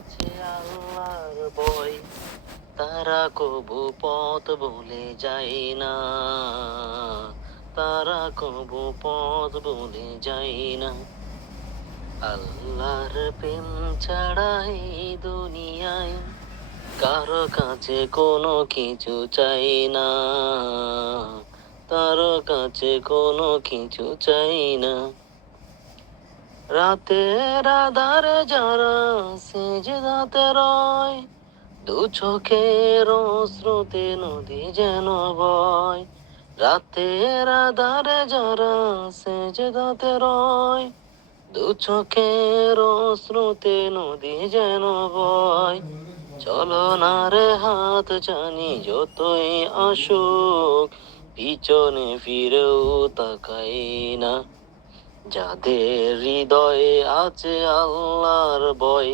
আছে আল্লাহর ভয়, তারা কবু পথ ভুলে যায় না, তারা কবু পথ ভুলে যায় না। আল্লাহর প্রেম ছাড়া এই দুনিয়ায় কারো কাছে কোনো কিছু চাই না, কারো কাছে কোনো কিছু চাই না। রাতের আধারে যারা সিজদাতে রয়, দু চোখের স্রোতে নদী যেন বয়। রাতের আধারে যারা সিজদাতে রয়, দু চোখের স্রোতে নদী যেন বয়। চলো না রে হাত জানি যতই আসুক, পিছনে ফিরেও তাকাই না। যাদের হৃদয়ে আছে আল্লাহর ভয়,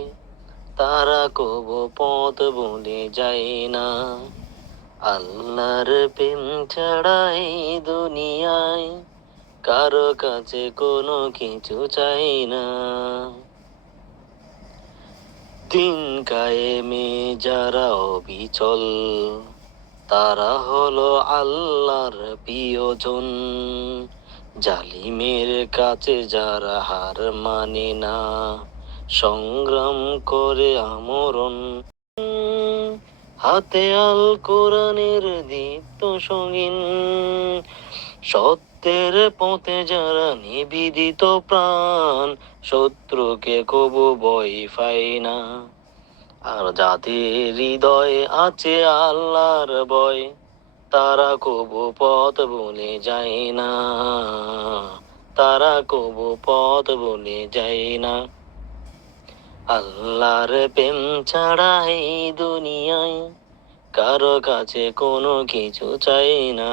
তারা কবু পথ ভুলে যায় না। আল্লাহর প্রেম ছাড়া এই দুনিয়ায় কারো কাছে কোনো কিছু চাই না। দিন কায়েমে যারা অবিচল, তারা হলো আল্লাহর প্রিয়জন। জালিমের কাছে যারা হার মানে না, সংগ্রাম করে আমরণ। হাতে আল কোরআনের দীপ্ত সঙ্গীন, সত্যের পথে যারা নিবেদিত প্রাণ, শত্রুকে কবু ভয় পায় না। আর যাদের হৃদয়ে আছে আল্লাহর ভয়, তারা কবু পথ ভুলে যায় না, তারা কবু পথ ভুলে যায় না। আল্লাহর প্রেম ছাড়া এই দুনিয়ায় কারো কাছে কোনো কিছু চাই না।